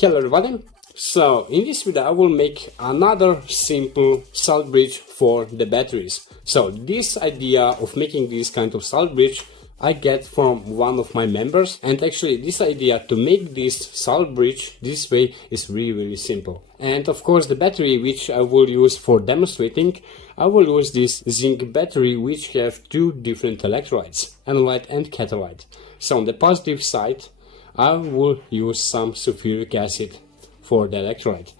Hello everybody! So in this video I will make another simple salt bridge for the batteries. So this idea of making this kind of salt bridge I get from one of my members, and actually this idea to make this salt bridge this way is really simple. And of course the battery which I will use for demonstrating, I will use this zinc battery which have two different electrolytes, anolyte and catalyte. So on the positive side I will use some sulfuric acid for the electrolyte,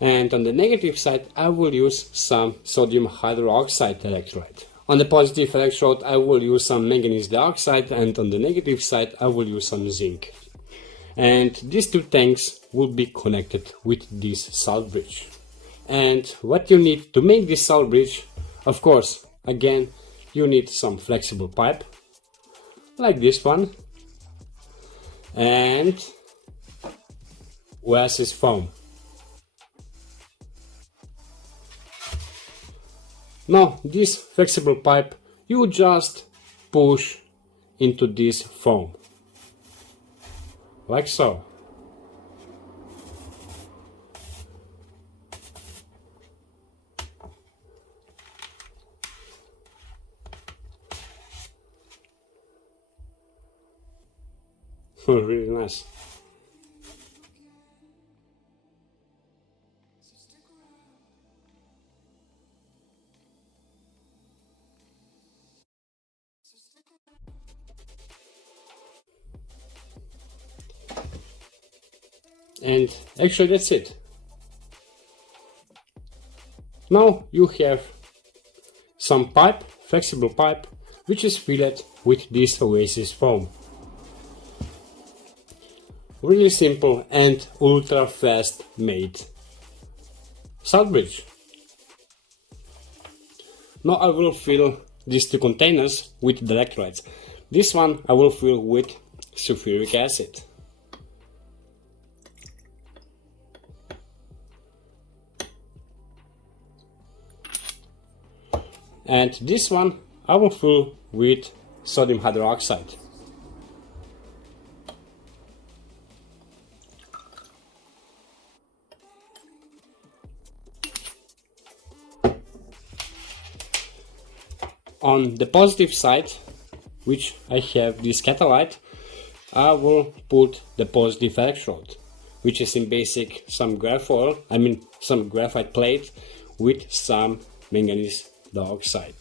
and on the negative side I will use some sodium hydroxide electrolyte. On the positive electrode I will use some manganese dioxide, and on the negative side I will use some zinc. And these two tanks will be connected with this salt bridge. And what you need to make this salt bridge, of course, again, you need some flexible pipe like this one and Oasis foam. Now this flexible pipe you just push into this foam like so. Really nice. And actually that's it. Now you have some pipe, flexible pipe, which is filled with this Oasis foam. Really simple and ultra fast made salt bridge. Now I will fill these two containers with the electrolytes. This one I will fill with sulfuric acid. And this one I will fill with sodium hydroxide. On the positive side, which I have this catalyte, I will put the positive electrode, which is in basic some some graphite plate with some manganese dioxide.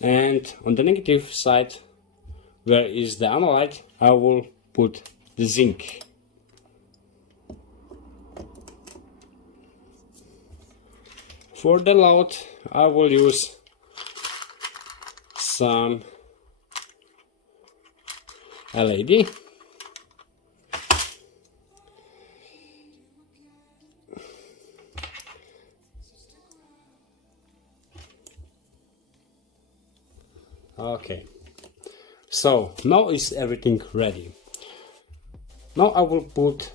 And on the negative side, where is the anolyte, I will put the zinc. For the load I will use some LED. Okay, so now is everything ready. Now I will put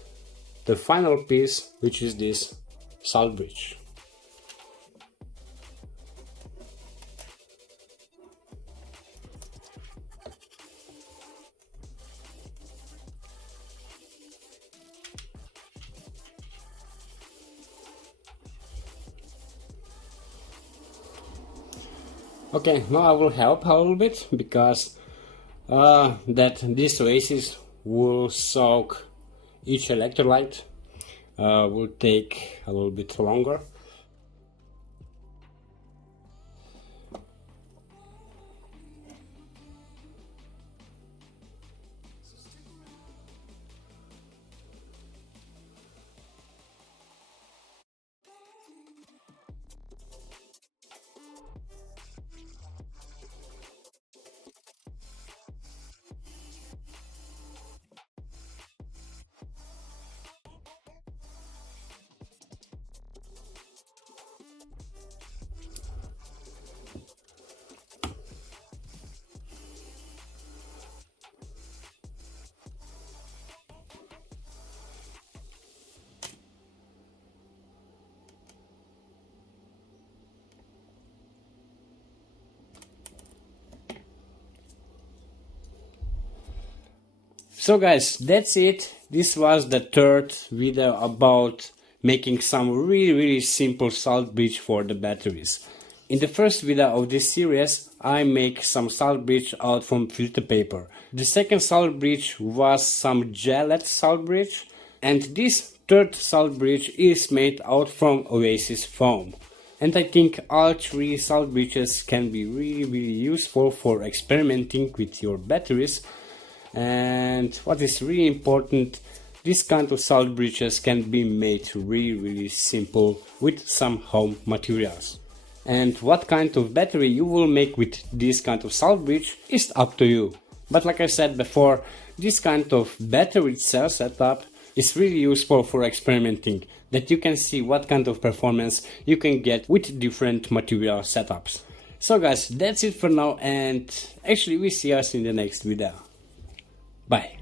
the final piece, which is this salt bridge. Okay, now I will help a little bit because that this Oasis will soak each electrolyte, will take a little bit longer. So guys, that's it. This was the third video about making some really simple salt bridge for the batteries. In the first video of this series, I make some salt bridge out from filter paper. The second salt bridge was some Gillette salt bridge, and this third salt bridge is made out from Oasis foam. And I think all three salt bridges can be really useful for experimenting with your batteries. And what is really important, this kind of salt bridges can be made really simple with some home materials. And what kind of battery you will make with this kind of salt bridge is up to you. But like I said before, this kind of battery cell setup is really useful for experimenting, that you can see what kind of performance you can get with different material setups. So guys, that's it for now, and actually we see us in the next video. Bye.